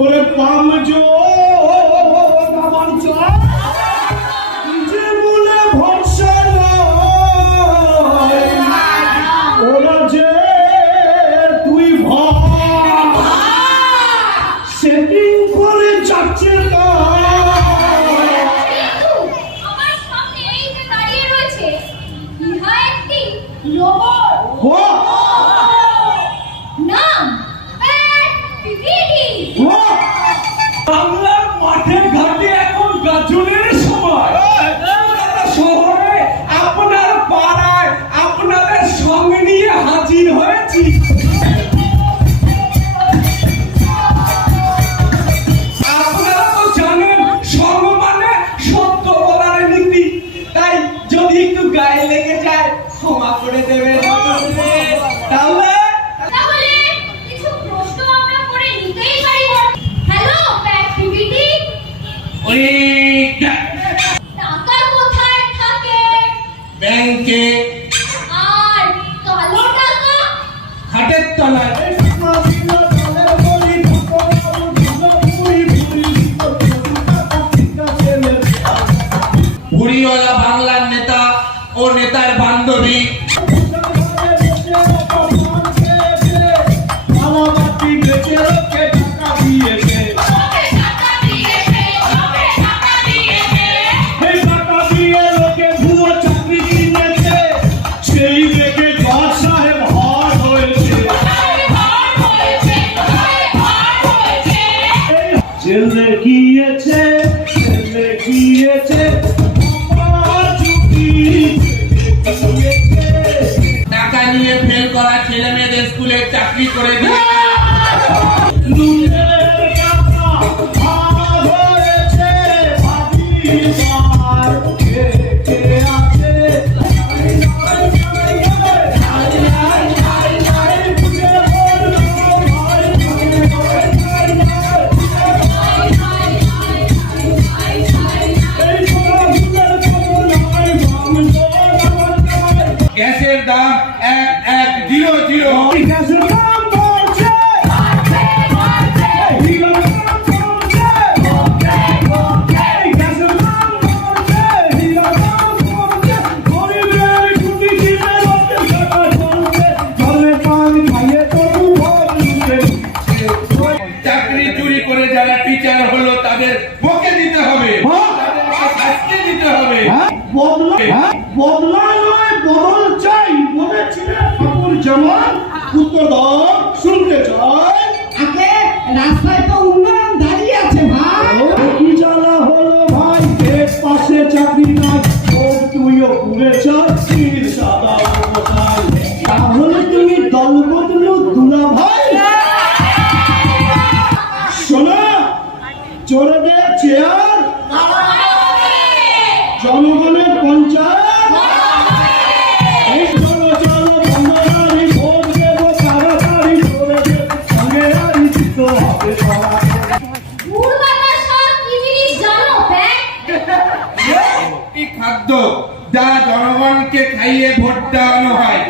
ওরে পাম জো আমার চা যে বলে ভরসা নয় ওরা যে তুই সেটিং করে যাচ্ছে আমার সামনে এই যে দাঁড়িয়ে রয়েছে ইহা একটি রোবট নাম বাংলার মাঠে ঘাটে এখন গাজনের সময় শহরে আপনার পাড়ায় আপনাদের সঙ্গে নিয়ে হাজির হয়েছি আপনারা তো জানেন সঙ্গ মানে সত্য বলার নীতি তাই যদি একটু গায়ে লেগে যায় ক্ষমা করে দেবেন তাহলে কিছু প্রশ্ন আমরা করে নিতেই পারি। হ্যালো অ্যাক্টিভিটি টাকা কোথায় থাকে? ব্যাংকে আর কালো টাকা হাটের তলায় ভুড়িওয়ালা বাংলার নেতা ও নেতার বান্ধবী জেলে গিয়েছে জেলে গিয়েছে টাকা নিয়ে ফেল করা ছেলে মেয়েদের স্কুলে চাকরি করে দিয়ে গ্যাসের দাম 1100 চাকরি চুরি করে যারা টিচার হলো তাদের বকে দিতে হবে, তাদেরকে শাস্তি দিতে হবে। বদলা নয় বদল চাই বলেছিলেন ঠাকুর জামান উত্তর দাও শুনতে চাই আগে রাস্তায় তো উন্নয়ন দাঁড়িয়ে আছে ভাই কি জ্বালা হলো ভাই পেট পাশে চাকরি নাই তুইও ঘুরে চাচ্ছিস সাদা কোথায় তাহলে তুমি দল বদলো দুলা ভাই শোনা চোরদের চেয়ার জনগণের পঞ্চায়েত এই চলো চলো বন্ধনারি ভোট দেবো তাড়াতাড়ি চোরদের সঙ্গে আর জিত হবে গুড় বাতাসা কি জিনিস জানো ব্যাগ? একটি খাদ্য যা জনগণকে খাইয়ে ভোট দেওয়ানো হয়।